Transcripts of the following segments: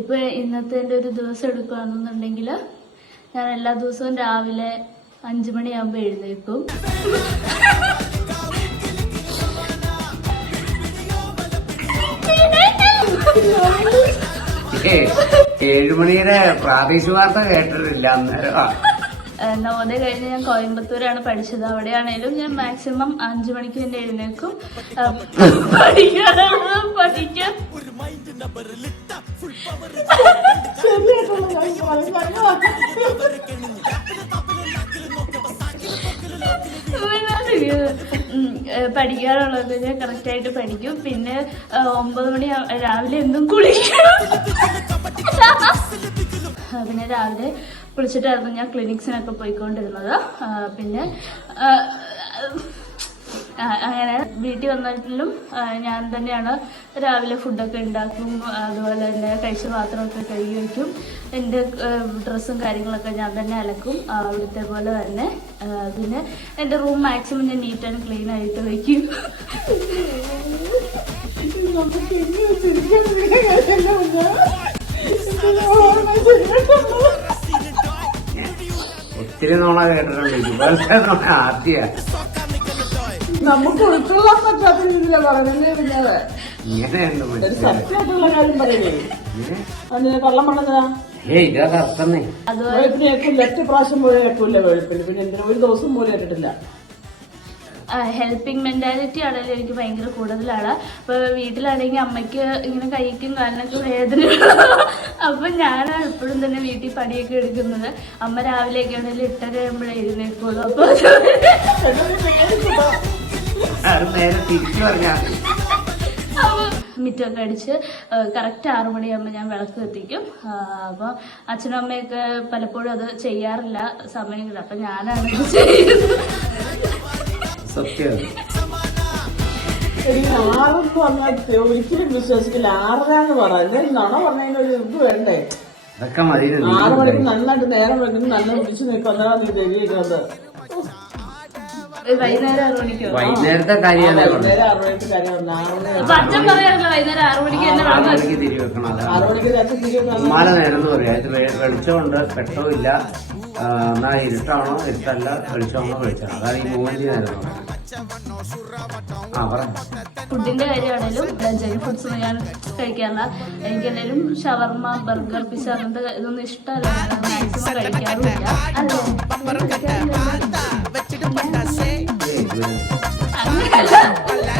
ഇപ്പൊ ഇന്നത്തെ എന്റെ ഒരു ദിവസം എടുക്കുകയാണെന്നുണ്ടെങ്കിൽ ഞാൻ എല്ലാ ദിവസവും രാവിലെ 5 മണിയാകുമ്പോ എഴുന്നേൽക്കും. ഏഴുമണിയുടെ പ്രാദേശിക വാർത്ത കേട്ടിട്ടില്ല അന്നേരം. നവോദയ കഴിഞ്ഞ് ഞാൻ കോയമ്പത്തൂരാണ് പഠിച്ചത്. അവിടെയാണേലും ഞാൻ മാക്സിമം 5 മണിക്ക് തന്നെ എഴുന്നേൽക്കും. പഠിക്കാൻ പഠിക്കാനുള്ളത് ഞാൻ കറക്റ്റ് ആയിട്ട് പഠിക്കും. പിന്നെ 9 മണി രാവിലെ എന്നും കുളിക്കും. പിന്നെ രാവിലെ കുളിച്ചിട്ടായിരുന്നു ഞാൻ ക്ലിനിക്സിനൊക്കെ പോയിക്കൊണ്ടിരുന്നത്. പിന്നെ അങ്ങനെ വീട്ടിൽ വന്നിട്ടും ഞാൻ തന്നെയാണ് രാവിലെ ഫുഡൊക്കെ ഉണ്ടാക്കും. അതുപോലെ തന്നെ കഴിച്ച പാത്രമൊക്കെ കഴുകി വയ്ക്കും. എൻ്റെ ഡ്രസ്സും കാര്യങ്ങളൊക്കെ ഞാൻ തന്നെ അലക്കും അവിടുത്തെ പോലെ തന്നെ. പിന്നെ എൻ്റെ റൂം മാക്സിമം ഞാൻ നീറ്റ് ആൻഡ് ക്ലീൻ ആയിട്ട് വയ്ക്കും. ഒത്തിരി നോണ കേട്ടിട്ടുണ്ട്. ഇതുപോലത്തെ ആദ്യ നമുക്ക് ഉൾക്കൊള്ളാൻ പറ്റാത്ത രീതിയിലാണ് പറഞ്ഞത്. ഇങ്ങനെയുണ്ട് സത്യമായിട്ടുള്ള കാര്യം പറയേ കള്ളം പറഞ്ഞതാ. അതുപോലെ 8 പ്രാവശ്യം പോലും കേൾക്കൂല വെളുപ്പിൽ. പിന്നെ എന്തിനാ ഒരു ദിവസം പോലും കേട്ടിട്ടില്ല. ഹെൽപ്പിംഗ് മെന്റാലിറ്റി ആണെങ്കിലും എനിക്ക് ഭയങ്കര കൂടുതലാണ്. അപ്പൊ വീട്ടിലാണെങ്കിൽ അമ്മയ്ക്ക് ഇങ്ങനെ കൈക്കും കാലിനൊക്കെ വേദന. അപ്പൊ ഞാനാണ് എപ്പോഴും തന്നെ വീട്ടിൽ പണിയൊക്കെ എടുക്കുന്നത്. അമ്മ രാവിലെയൊക്കെ ആണെങ്കിൽ 8:30 ആകുമ്പോഴേ എഴുന്നേൽക്കുള്ളൂ. അപ്പൊ നേരെ തിരിച്ചു പറഞ്ഞാൽ മിറ്റമൊക്കെ അടിച്ച് കറക്റ്റ് 6 മണിയാകുമ്പോൾ ഞാൻ വിളക്ക് കത്തിക്കും. അപ്പൊ അച്ഛനും അമ്മയൊക്കെ പലപ്പോഴും അത് ചെയ്യാറില്ല, സമയമില്ല. അപ്പൊ ഞാനാണ് ഇത് ചെയ്യുന്നത്. സത്യം. ഒരിക്കലും വിശ്വസിക്കില്ല. 6:30 പറഞ്ഞത് നുണ പറഞ്ഞതിന് ഒരു ഇത് വേണ്ടേ? അതൊക്കെ മതി. 6 മണിക്ക് നന്നായിട്ട് നേരം വെക്കുന്നു, നല്ല പിടിച്ചു നിൽക്കുന്നതാണ് നീ തെളിയിക്കുന്നത്. വൈകുന്നേരം 6 മണിക്കോ? വൈകുന്നേരത്തെ കാര്യമാണ്. വൈകുന്നേരം 6 മണിക്ക് കാര്യം. അച്ഛൻ പറയാറില്ല വൈകുന്നേരം 6 മണിക്ക് തന്നെ 6 മണിക്ക് തിരി വെക്കണം. 6 മണിക്ക് ഉമ്മാല നേരം എന്ന് പറയാം. ഇത് വെളിച്ചമുണ്ട്, വെട്ടമില്ല. എന്നാ ഇരുട്ടാണോ ഇരുട്ടല്ല, വെളിച്ചമാണോ വെളിച്ചമാണ്. അതാണ് ഈ 3 നേരം. ഫുഡിന്റെ കാര്യമാണേലും ജങ്ക് ഫുഡ്സ് ഞാൻ കഴിക്കാറില്ല. എനിക്ക് എന്തെങ്കിലും ഷവർമ, ബർഗർ, പിസ്സ അങ്ങനത്തെ ഇതൊന്നും ഇഷ്ടമല്ല. മാക്സിമം കഴിക്കാറുമില്ല.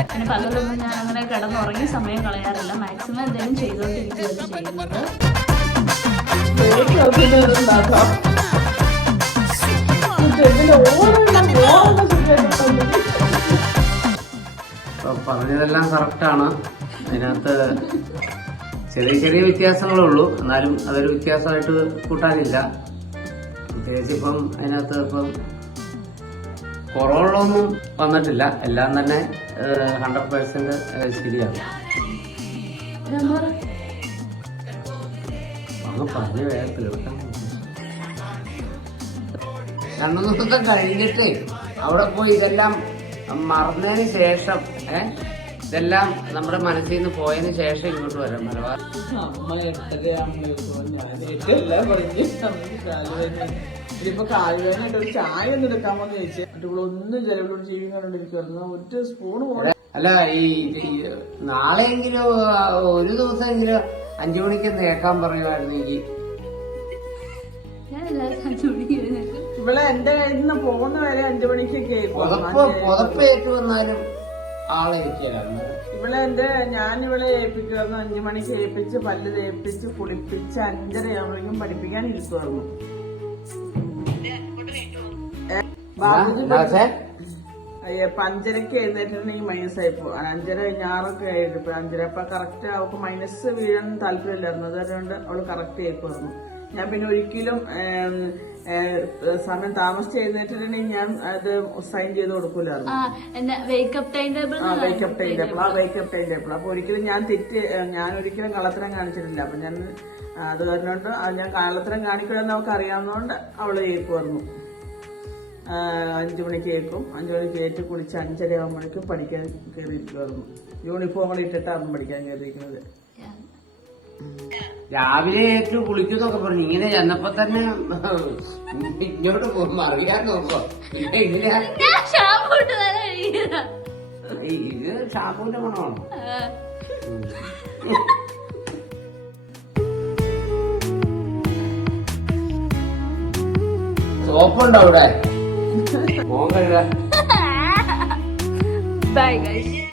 അങ്ങനെ പകലൊന്നും ഞാൻ അങ്ങനെ കിടന്നുറങ്ങി സമയം കളയാറില്ല. മാക്സിമം എന്തെങ്കിലും ചെയ്തോണ്ടിരിക്കുകയാണ് ചെയ്യുന്നത്. പറഞ്ഞതെല്ലാം കറക്റ്റാണ്. അതിനകത്ത് ചെറിയ ചെറിയ വ്യത്യാസങ്ങളേ ഉള്ളൂ. എന്നാലും അതൊരു വ്യത്യാസമായിട്ട് കൂട്ടാനില്ല. പ്രത്യേകിച്ച് ഇപ്പം അതിനകത്ത് ഇപ്പം കുറവുള്ളൊന്നും വന്നിട്ടില്ല. എല്ലാം തന്നെ 100% ശരിയാണ്. അങ്ങ് പറഞ്ഞ വേഗത്തില് 2 ദിവസത്തെ കഴിഞ്ഞിട്ട് അവിടെ പോയി ഇതെല്ലാം മറന്നതിന് ശേഷം ഇതെല്ലാം നമ്മുടെ മനസ്സിൽ നിന്ന് പോയതിന് ശേഷം ഇങ്ങോട്ട് വരാം. മലബാർ അമ്മ 8:30 ഞാനെല്ലാം പറഞ്ഞു. ഇതിപ്പോ കാലുവേദനായിട്ട് ഒരു ചായ ഒന്നും എടുക്കാമെന്ന് ചോദിച്ചു. മറ്റുള്ളൊന്നും ചെലവിലോട്ട് ജീവിക്കാണ്ടിരിക്കുന്നു. ഒരു സ്പൂണ് പോലെ അല്ല. ഈ നാളെയെങ്കിലും ഒരു ദിവസമെങ്കിലും 5 മണിക്ക് നേക്കാൻ പറയുമായിരുന്നെങ്കിൽ. ഇവിടെ എന്റെ കയ്യിൽ നിന്ന് പോകുന്ന വരെ 5 മണിക്കൊക്കെ പുതപ്പേറ്റ് വന്നാലും ആളേക്കാണ്. ഞാനിവിടെ ഏൽപ്പിക്കുമായിരുന്നു. 5 മണിക്ക് ഏൽപ്പിച്ച് പല്ല് തേപ്പിച്ച് കുളിപ്പിച്ച് 5:30 ആകുമ്പോഴേക്കും പഠിപ്പിക്കാൻ ഇരിക്കുമായിരുന്നു. ബാബുജി 5:30 എഴുന്നേറ്റിട്ടുണ്ടെങ്കിൽ മൈനസായിപ്പോ. 5:30 കഴിഞ്ഞ് 6 ആയിട്ട് 5:30. അപ്പൊ കറക്റ്റ് അവൾക്ക് മൈനസ് വീഴാൻ താല്പര്യമില്ലായിരുന്നു. അതുകൊണ്ട് അവള് കറക്റ്റ് ആയിപ്പോയിരുന്നു. ഞാൻ പിന്നെ ഒരിക്കലും സമയം താമസിച്ച് എഴുന്നേറ്റിട്ടുണ്ടെങ്കിൽ ഞാൻ അത് സൈൻ ചെയ്ത് കൊടുക്കൂലായിരുന്നു. Wake up time table. Wake up time table. അപ്പൊ ഒരിക്കലും ഞാൻ ഒരിക്കലും കള്ളത്തരം കാണിച്ചിട്ടില്ല. അപ്പൊ ഞാൻ അത് കാരണോണ്ട് ഞാൻ കള്ളത്തരം കാണിക്കണമെന്ന് അവൾക്ക് അറിയാവുന്നതുകൊണ്ട് അവള് കേൾക്കുമായിരുന്നു. 5 മണിക്ക് കേൾക്കും. 5 മണിക്ക് കയറ്റി കുളിച്ച് 5:30 ആകുമ്പോഴേക്കും പഠിക്കാൻ കയറിയിരിക്കുമായിരുന്നു. യൂണിഫോം കൂടെ ഇട്ടിട്ടായിരുന്നു പഠിക്കാൻ കയറിയിരിക്കുന്നത്. രാവിലെ ഏറ്റവും കുളിക്കുന്നൊക്കെ പറഞ്ഞു. ഇങ്ങനെ ചെന്നപ്പോ തന്നെ ഇങ്ങോട്ട് പോകുമ്പോ അറിയാൻ നോക്കോ. പിന്നെ ഇതിന് ഞാൻ ഷാമ്പു ഇട്ട് തല കഴുകിയതാ. ഇത് ഷാമ്പൂന്റെ മണമാണ്. സോപ്പുണ്ടോ അവിടെ? മോൻ കഴുകാൻ. Bye guys.